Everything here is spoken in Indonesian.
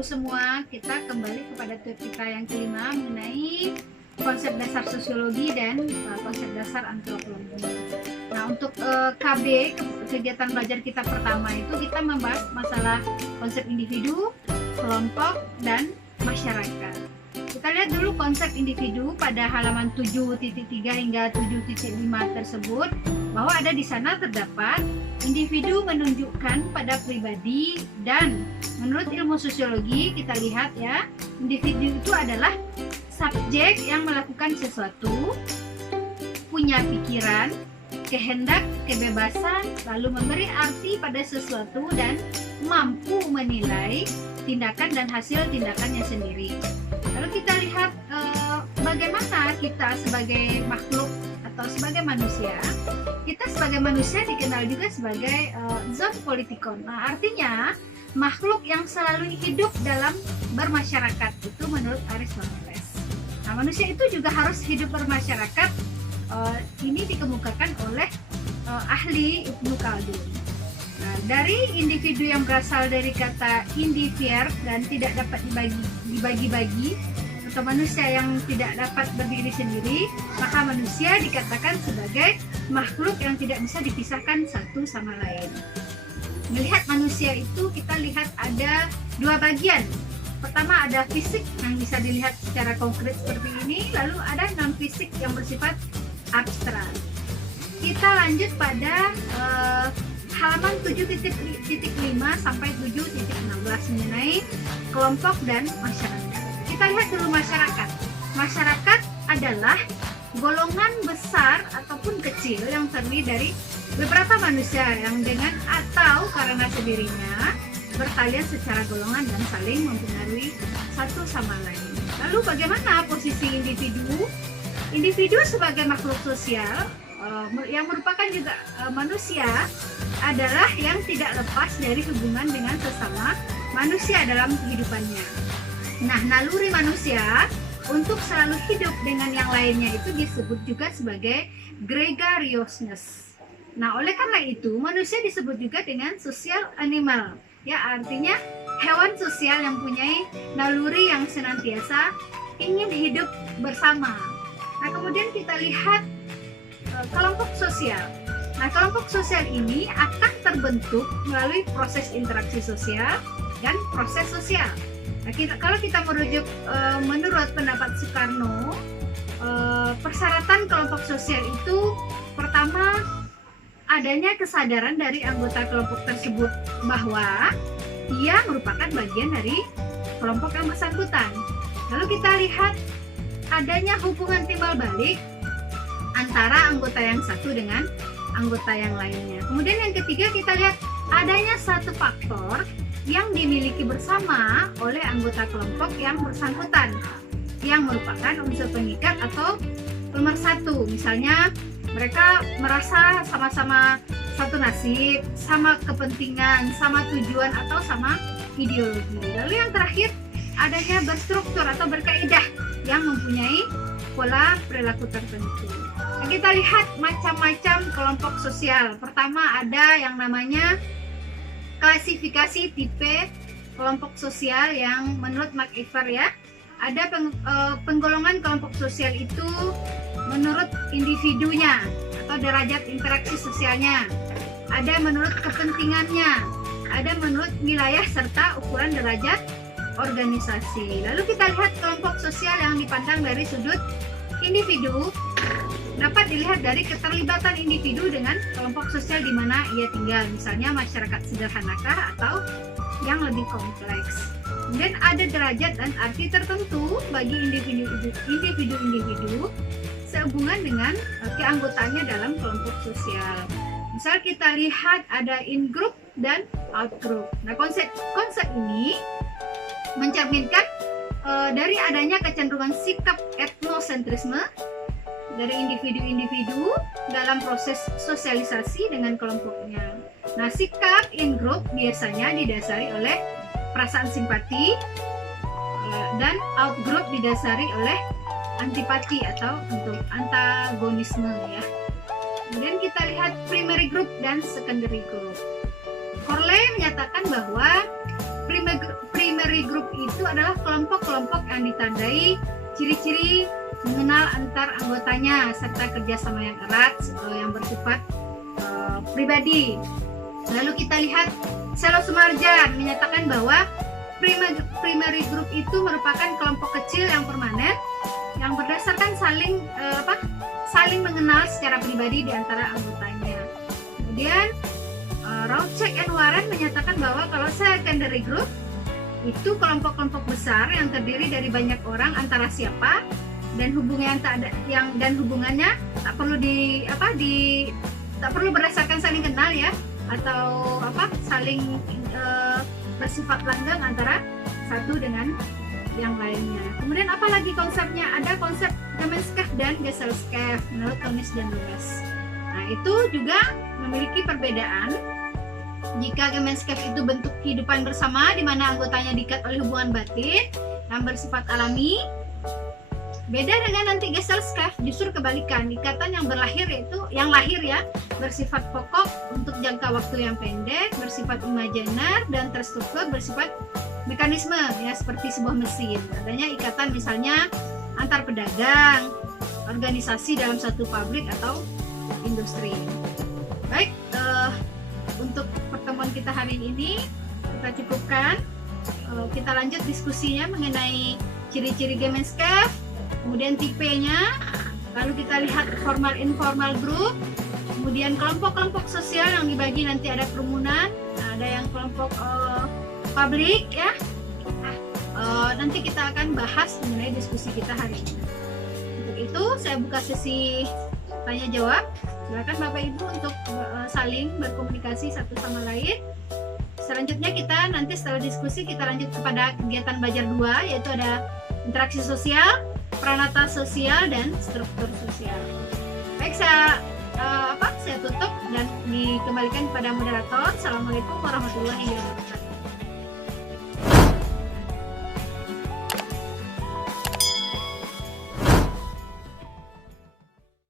Ibu semua, kita kembali kepada topik kita yang kelima mengenai konsep dasar sosiologi dan konsep dasar antropologi. Nah, untuk KB, kegiatan belajar kita pertama itu kita membahas masalah konsep individu, kelompok, dan masyarakat. Kita lihat dulu konsep individu pada halaman 7.3 hingga 7.5 tersebut, bahwa ada di sana terdapat individu menunjukkan pada pribadi, dan menurut ilmu sosiologi kita lihat ya, individu itu adalah subjek yang melakukan sesuatu, punya pikiran, kehendak, kebebasan, lalu memberi arti pada sesuatu dan mampu menilai tindakan dan hasil tindakannya sendiri. Lalu kita lihat bagaimana kita sebagai makhluk atau sebagai manusia. Kita sebagai manusia dikenal juga sebagai zoopolitikon. Nah, artinya makhluk yang selalu hidup dalam bermasyarakat, itu menurut Aristoteles. Nah, manusia itu juga harus hidup bermasyarakat. Ini dikemukakan oleh ahli Ibnu Khaldun. Nah, dari individu yang berasal dari kata indivier dan tidak dapat dibagi-bagi, atau manusia yang tidak dapat berdiri sendiri, maka manusia dikatakan sebagai makhluk yang tidak bisa dipisahkan satu sama lain. Melihat manusia itu kita lihat ada dua bagian. Pertama ada fisik yang bisa dilihat secara konkret seperti ini, lalu ada non fisik yang bersifat abstrak. Kita lanjut pada halaman 7.5 sampai 7.16 mengenai kelompok dan masyarakat. Kita lihat dulu masyarakat. Masyarakat adalah golongan besar ataupun kecil yang terdiri dari beberapa manusia yang dengan atau karena sendirinya bertalian secara golongan dan saling mempengaruhi satu sama lain. Lalu bagaimana posisi individu? Individu sebagai makhluk sosial yang merupakan juga manusia adalah yang tidak lepas dari hubungan dengan sesama manusia dalam kehidupannya. Nah, naluri manusia untuk selalu hidup dengan yang lainnya itu disebut juga sebagai gregariousness. Nah, oleh karena itu manusia disebut juga dengan social animal. Ya, artinya hewan sosial yang mempunyai naluri yang senantiasa ingin hidup bersama. Nah, kemudian kita lihat kelompok sosial. Nah, kelompok sosial ini akan terbentuk melalui proses interaksi sosial dan proses sosial. Nah, kalau kita merujuk menurut pendapat Soekarno, persyaratan kelompok sosial itu pertama adanya kesadaran dari anggota kelompok tersebut bahwa ia merupakan bagian dari kelompok yang bersangkutan. Lalu kita lihat adanya hubungan timbal balik antara anggota yang satu dengan anggota yang lainnya. Kemudian yang ketiga kita lihat adanya satu faktor yang dimiliki bersama oleh anggota kelompok yang bersangkutan, yang merupakan unsur pengikat atau pemersatu. Misalnya mereka merasa sama-sama satu nasib, sama kepentingan, sama tujuan, atau sama ideologi. Lalu yang terakhir adanya berstruktur atau berkaidah yang mempunyai pola perilaku tertentu. Nah, kita lihat macam-macam kelompok sosial. Pertama ada yang namanya klasifikasi tipe kelompok sosial yang menurut McIver ya, ada penggolongan kelompok sosial itu menurut individunya atau derajat interaksi sosialnya, ada menurut kepentingannya, ada menurut wilayah serta ukuran derajat organisasi. Lalu kita lihat kelompok sosial yang dipandang dari sudut individu dapat dilihat dari keterlibatan individu dengan kelompok sosial di mana ia tinggal, misalnya masyarakat sederhanakah atau yang lebih kompleks. Kemudian ada derajat dan arti tertentu bagi individu-individu sehubungan dengan keanggotaannya dalam kelompok sosial. Misal kita lihat ada in-group dan out-group. Nah, konsep ini mencerminkan dari adanya kecenderungan sikap etnosentrisme dari individu-individu dalam proses sosialisasi dengan kelompoknya. Nah, sikap in-group biasanya didasari oleh perasaan simpati dan out-group didasari oleh antipati atau untuk antagonisme ya. Kemudian kita lihat primary group dan secondary group. Corley menyatakan bahwa primary primary group itu adalah kelompok-kelompok yang ditandai ciri-ciri mengenal antar anggotanya serta kerjasama yang erat yang bersifat pribadi. Lalu kita lihat Selo Sumarjan menyatakan bahwa primary group itu merupakan kelompok kecil yang permanen yang berdasarkan saling mengenal secara pribadi di antara anggotanya. Kemudian Rauchek and Warren menyatakan bahwa kalau secondary group itu kelompok-kelompok besar yang terdiri dari banyak orang antara siapa dan hubungannya tak perlu berdasarkan saling kenal ya, atau saling bersifat langgeng antara satu dengan yang lainnya. Kemudian apalagi konsepnya? Ada konsep Gemeinschaft dan Gesellschaft menurut Thomas dan Lewis. Nah, itu juga memiliki perbedaan. Jika Gemeinschaft itu bentuk kehidupan bersama di mana anggotanya diikat oleh hubungan batin yang bersifat alami, beda dengan nanti Gesellschaft, justru kebalikan, ikatan yang lahir ya, bersifat pokok untuk jangka waktu yang pendek, bersifat imajiner dan terstruktur, bersifat mekanisme ya, seperti sebuah mesin. Adanya ikatan misalnya antar pedagang, organisasi dalam satu pabrik atau industri. Baik, untuk pertemuan kita hari ini kita cukupkan. Kita lanjut diskusinya mengenai ciri-ciri Gemeinschaft, kemudian tipenya, lalu kita lihat formal informal group, kemudian kelompok-kelompok sosial yang dibagi nanti ada kerumunan, ada yang kelompok publik ya. Nanti kita akan bahas mengenai diskusi kita hari ini. Untuk itu saya buka sesi tanya jawab. Silakan Bapak Ibu untuk saling berkomunikasi satu sama lain. Selanjutnya kita nanti setelah diskusi kita lanjut kepada kegiatan belajar 2, yaitu ada interaksi sosial, pranata sosial, dan struktur sosial. Baik, saya tutup dan dikembalikan kepada moderator. Assalamualaikum warahmatullahi wabarakatuh.